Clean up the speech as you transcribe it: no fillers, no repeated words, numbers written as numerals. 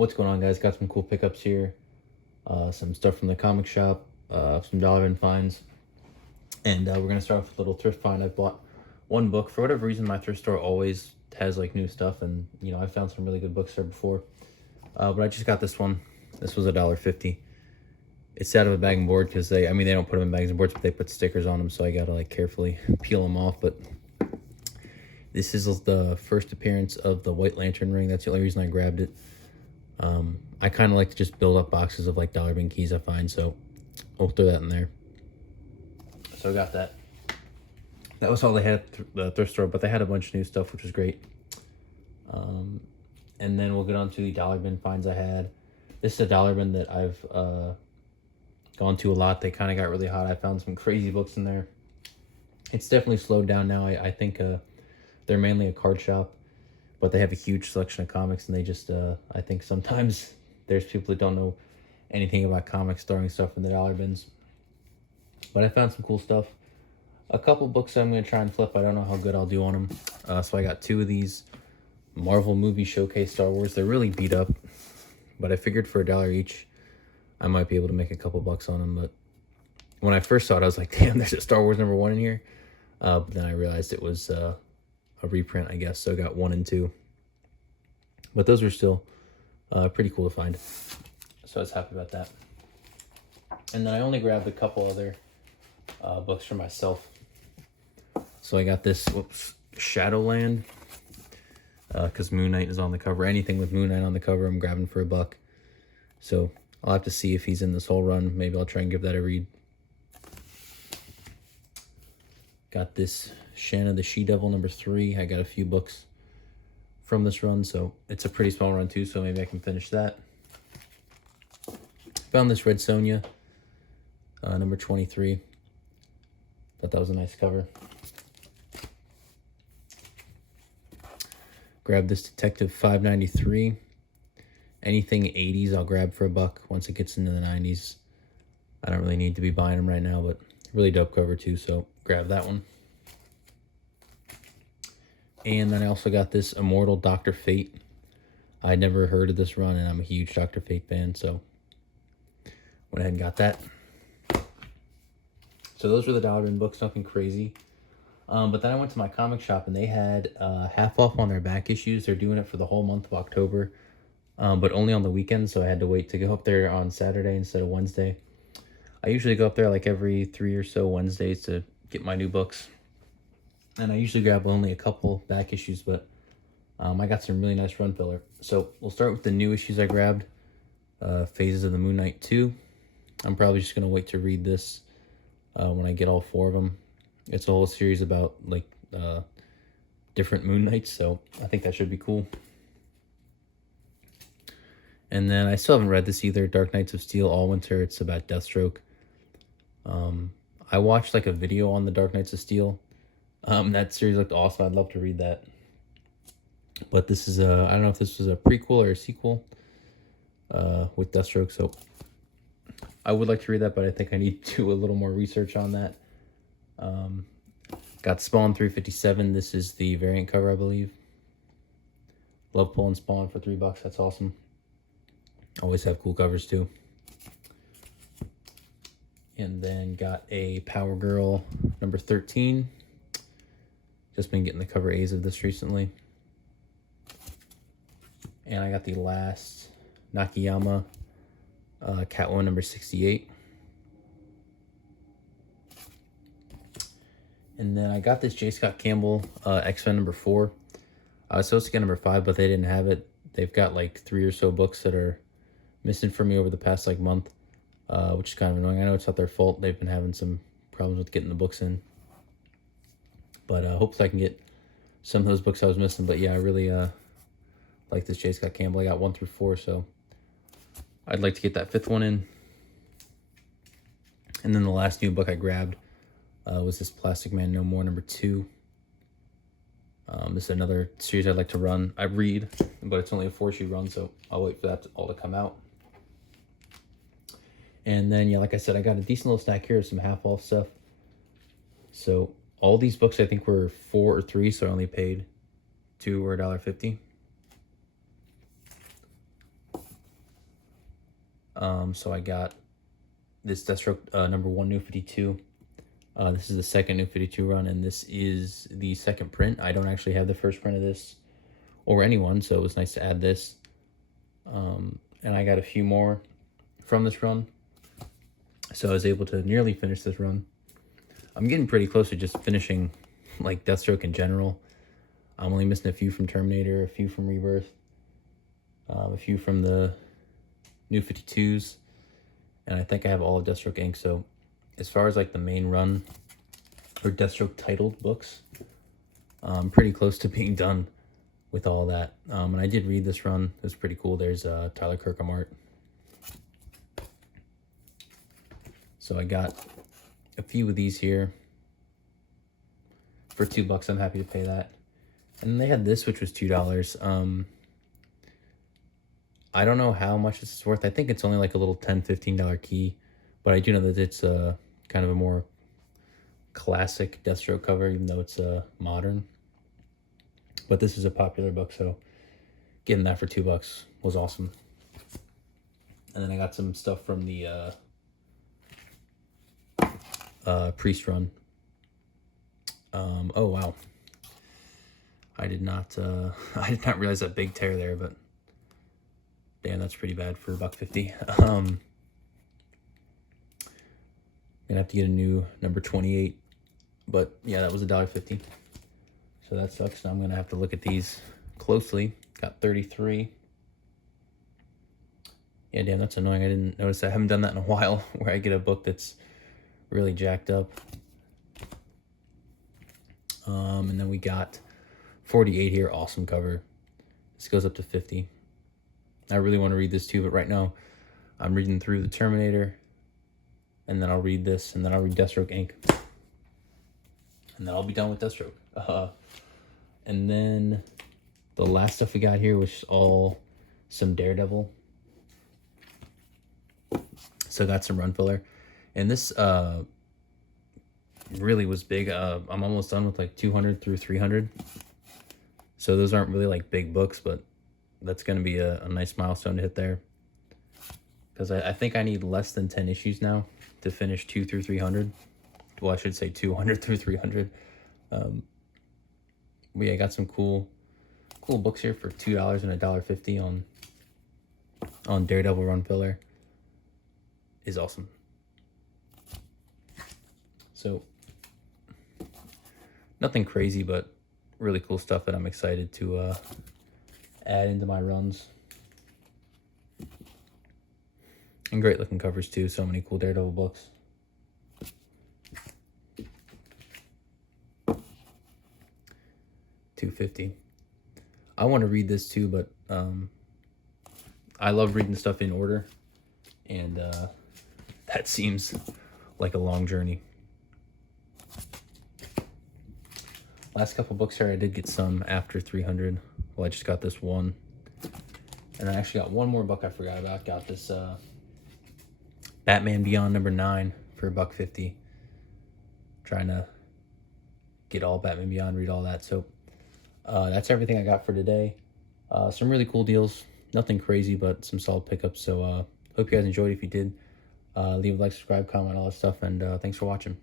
What's going on, guys? Got some cool pickups here. Some stuff from the comic shop, some dollar bin finds. And we're going to start off with a little thrift find. I bought one book. For whatever reason, my thrift store always has like new stuff. And, you know, I found some really good books there before. But I just got this one. This was $1.50. It's out of a bag and board because they don't put them in bags and boards, but they put stickers on them. So I got to like carefully peel them off. But this is the first appearance of the White Lantern ring. That's the only reason I grabbed it. I kind of like to just build up boxes of like dollar bin keys I find, so I'll throw that in there. So I got that. That was all they had at the thrift store, but they had a bunch of new stuff, which was great. And then we'll get on to the dollar bin finds I had. This is a dollar bin that I've gone to a lot. They kind of got really hot. I found some crazy books in there. It's definitely slowed down now. I think they're mainly a card shop, but they have a huge selection of comics, and they just, I think sometimes there's people that don't know anything about comics throwing stuff in the dollar bins. But I found some cool stuff. A couple books I'm going to try and flip. I don't know how good I'll do on them. So I got two of these Marvel Movie Showcase Star Wars. They're really beat up, but I figured for $1 each, I might be able to make a couple bucks on them. But when I first saw it, I was like, damn, there's a Star Wars #1 in here. But then I realized it was a reprint, I guess. So I got 1 and 2. But those were still pretty cool to find. So I was happy about that. And then I only grabbed a couple other books for myself. So I got this, Shadowland. Because Moon Knight is on the cover. Anything with Moon Knight on the cover, I'm grabbing for $1. So I'll have to see if he's in this whole run. Maybe I'll try and give that a read. Got this Shanna the She-Devil #3. I got a few books from this run, so it's a pretty small run too, so maybe I can finish that. Found this Red Sonja, #23. Thought that was a nice cover. Grab this Detective 593. Anything 80s I'll grab for $1 once it gets into the 90s. I don't really need to be buying them right now, but really dope cover too, so grab that one. And then I also got this Immortal Dr. Fate. I'd never heard of this run, and I'm a huge Dr. Fate fan, so went ahead and got that. So those were the dollar bin books, nothing crazy. But then I went to my comic shop, and they had half off on their back issues. They're doing it for the whole month of October, but only on the weekends, so I had to wait to go up there on Saturday instead of Wednesday. I usually go up there like every 3 or so Wednesdays to get my new books. And I usually grab only a couple back issues, but I got some really nice run filler. So we'll start with the new issues I grabbed. Phases of the Moon Knight 2. I'm probably just going to wait to read this when I get all 4 of them. It's a whole series about like different Moon Knights, so I think that should be cool. And then I still haven't read this either, Dark Knights of Steel Allwinter. It's about Deathstroke. I watched like a video on the Dark Knights of Steel. That series looked awesome. I'd love to read that. But this is I don't know if this was a prequel or a sequel with Deathstroke, so I would like to read that, but I think I need to do a little more research on that. Got Spawn 357. This is the variant cover, I believe. Love pulling Spawn for $3. That's awesome. Always have cool covers too. And then got a Power Girl #13. Just been getting the cover A's of this recently. And I got the last Nakayama Catwoman #68. And then I got this J. Scott Campbell X-Men #4. I was supposed to get #5, but they didn't have it. They've got like 3 or so books that are missing from me over the past like month, which is kind of annoying. I know it's not their fault. They've been having some problems with getting the books in. But hopefully I can get some of those books I was missing. But yeah, I really like this J. Scott Campbell. I got 1 through 4, so I'd like to get that 5th one in. And then the last new book I grabbed was this Plastic Man No More #2. This is another series I'd like to run. I read, but it's only a 4-issue run, so I'll wait for that all to come out. And then, yeah, like I said, I got a decent little stack here of some half-off stuff. So all these books I think were 4 or 3, so I only paid 2 or $1.50. So I got this Deathstroke number 1 New 52. This is the second New 52 run, and this is the second print. I don't actually have the first print of this or anyone, so it was nice to add this. And I got a few more from this run, so I was able to nearly finish this run. I'm getting pretty close to just finishing like Deathstroke in general. I'm only missing a few from Terminator, a few from Rebirth, a few from the New 52s, and I think I have all of Deathstroke Inc. So as far as like the main run or Deathstroke titled books, I'm pretty close to being done with all that. And I did read this run. It was pretty cool. There's Tyler Kirkham art. So I got a few of these here for $2. I'm happy to pay that. And then they had this, which was $2. I don't know how much this is worth. I think it's only like a little $10, $15 key, but I do know that it's kind of a more classic Deathstroke cover, even though it's modern. But this is a popular book, so getting that for $2 was awesome. And then I got some stuff from the Priest run. Oh wow, I did not realize that big tear there, but damn, that's pretty bad for $1.50. Gonna have to get a new number 28, but yeah, that was $1.50. So that sucks. Now I'm gonna have to look at these closely. Got 33. Yeah, damn, that's annoying. I didn't notice that. I haven't done that in a while, where I get a book that's really jacked up. And then we got 48 here. Awesome cover. This goes up to 50. I really want to read this too, but right now I'm reading through the Terminator, and then I'll read this, and then I'll read Deathstroke Inc. And then I'll be done with Deathstroke. And then the last stuff we got here was all some Daredevil. So I got some run filler. And this really was big. I'm almost done with like 200 through 300. So those aren't really like big books, but that's going to be a nice milestone to hit there. Because I think I need less than 10 issues now to finish 2 through 300. Well, I should say 200 through 300. But yeah, I got some cool books here for $2 and $1.50 on Daredevil run filler. Is awesome. So nothing crazy, but really cool stuff that I'm excited to add into my runs. And great looking covers too. So many cool Daredevil books. $2.50. I want to read this too, but I love reading stuff in order, and that seems like a long journey. Last couple books here, I did get some after 300. Well, I just got this one, and I actually got one more book I forgot about. Got this Batman Beyond number 9 for $1.50. Trying to get all Batman Beyond, read all that. So that's everything I got for today. Some really cool deals. Nothing crazy, but some solid pickups. So hope you guys enjoyed. If you did, leave a like, subscribe, comment, all that stuff, and thanks for watching.